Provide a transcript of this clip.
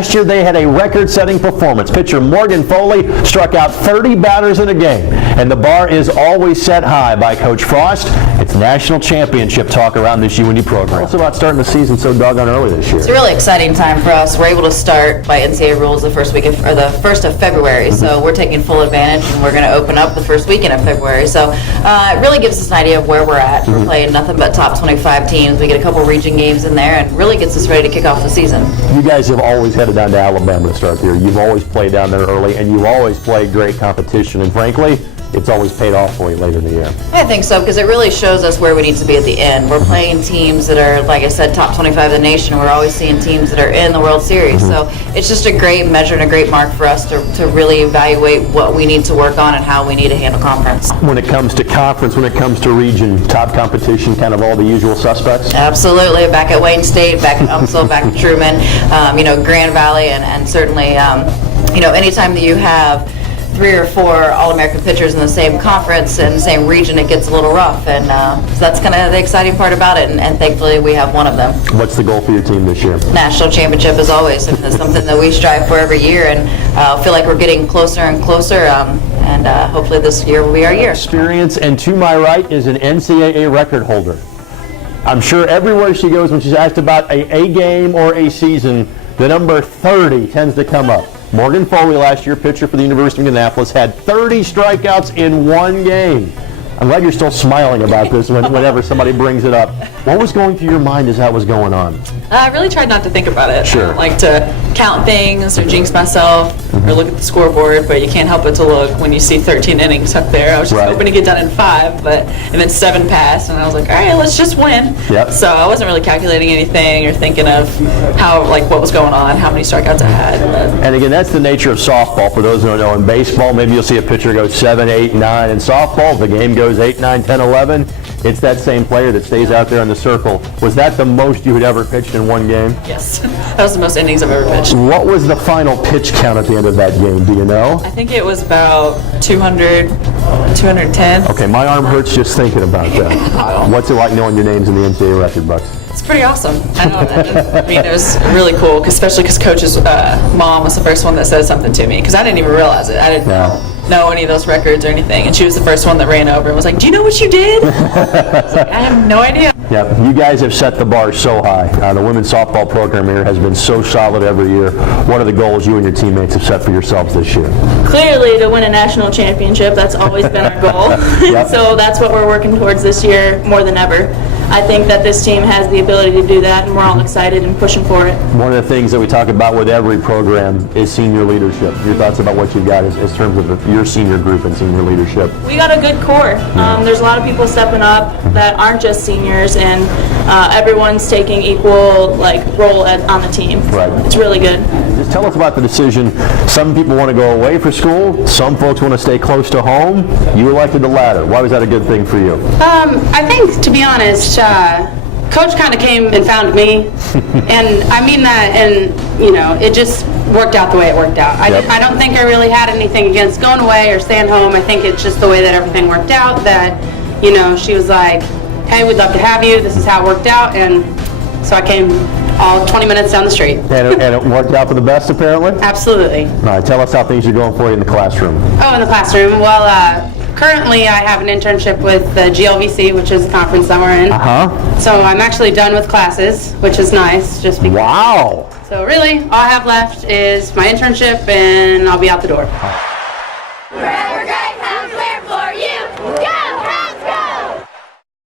last year they had a record-setting performance. Pitcher Morgan Foley struck out 30 batters in a game, and the bar is always set high by Coach Frost. It's national championship talk around this UIndy program. It's about starting the season so doggone early this year. It's a really exciting time for us. We're able to start by NCAA rules the first of February, so we're taking full advantage, and we're going to open up the first weekend of February. So it really gives us an idea of where we're at. We're playing nothing but top 25 teams. We get a couple region games in there, and really gets us ready to kick off the season. You guys have always headed down to Alabama to start the year. You've always played down there early, and you've always played great competition, and frankly, it's always paid off for you later in the year. I think so, because it really shows us where we need to be at the end. We're playing teams that are, like I said, top 25 of the nation. We're always seeing teams that are in the World Series. So it's just a great measure and a great mark for us to really evaluate what we need to work on and how we need to handle conference. When it comes to conference, when it comes to region, top competition, kind of all the usual suspects? Absolutely. Back at Wayne State, back at UMSL, back at Truman, Grand Valley, and certainly, anytime that you have 3 or 4 All-American pitchers in the same conference and the same region, it gets a little rough, and so that's kind of the exciting part about it, and thankfully we have one of them. What's the goal for your team this year? National championship as always, and it's something that we strive for every year, and feel like we're getting closer and closer, and hopefully this year will be our year. Xperience, and to my right is an NCAA record holder. I'm sure everywhere she goes when she's asked about a game or a season, the number 30 tends to come up. Morgan Foley, last year pitcher for the University of Indianapolis, had 30 strikeouts in one game. I'm glad you're still smiling about this whenever somebody brings it up. What was going through your mind as that was going on? I really tried not to think about it. Sure. I don't like to count things or jinx myself or look at the scoreboard, but you can't help but to look when you see 13 innings up there. I was just hoping to get done in 5, and then 7 passed, and I was like, all right, let's just win. Yep. So I wasn't really calculating anything or thinking of what was going on, how many strikeouts I had. And again, that's the nature of softball. For those who don't know, in baseball, maybe you'll see a pitcher go 7, 8, 9. In softball, the game goes 8, 9, 10, 11. It's that same player that stays out there in the circle. Was that the most you had ever pitched in one game? Yes. That was the most innings I've ever pitched. What was the final pitch count at the end of that game? Do you know? I think it was about 200, 210. Okay, my arm hurts just thinking about that. What's it like knowing your name's in the NCAA record books? It's pretty awesome. I mean, it was really cool, especially because Coach's mom was the first one that said something to me, because I didn't even realize it. I didn't know any of those records or anything, and she was the first one that ran over and was like, do you know what you did? I was like, I have no idea. Yeah, you guys have set the bar so high. The women's softball program here has been so solid every year. What are the goals you and your teammates have set for yourselves this year? Clearly to win a national championship. That's always been our goal. So that's what we're working towards this year more than ever. I think that this team has the ability to do that, and we're all excited and pushing for it. One of the things that we talk about with every program is senior leadership. Your thoughts about what you've got in terms of your senior group and senior leadership? We got a good core. There's a lot of people stepping up that aren't just seniors, and everyone's taking equal role on the team. Right. It's really good. Just tell us about the decision. Some people want to go away for school. Some folks want to stay close to home. You elected the latter. Why was that a good thing for you? I think, to be honest, Coach kind of came and found me, and I mean that, and it just worked out the way it worked out. I don't think I really had anything against going away or staying home. I think it's just the way that everything worked out, that she was like, hey, we'd love to have you, this is how it worked out, and so I came all 20 minutes down the street. And it worked out for the best, apparently? Absolutely. All right, tell us how things are going for you in the classroom. Oh, in the classroom? Well, currently I have an internship with the GLVC, which is the conference that we're in. So I'm actually done with classes, which is nice. Just because. Wow. So really, all I have left is my internship, and I'll be out the door. Forever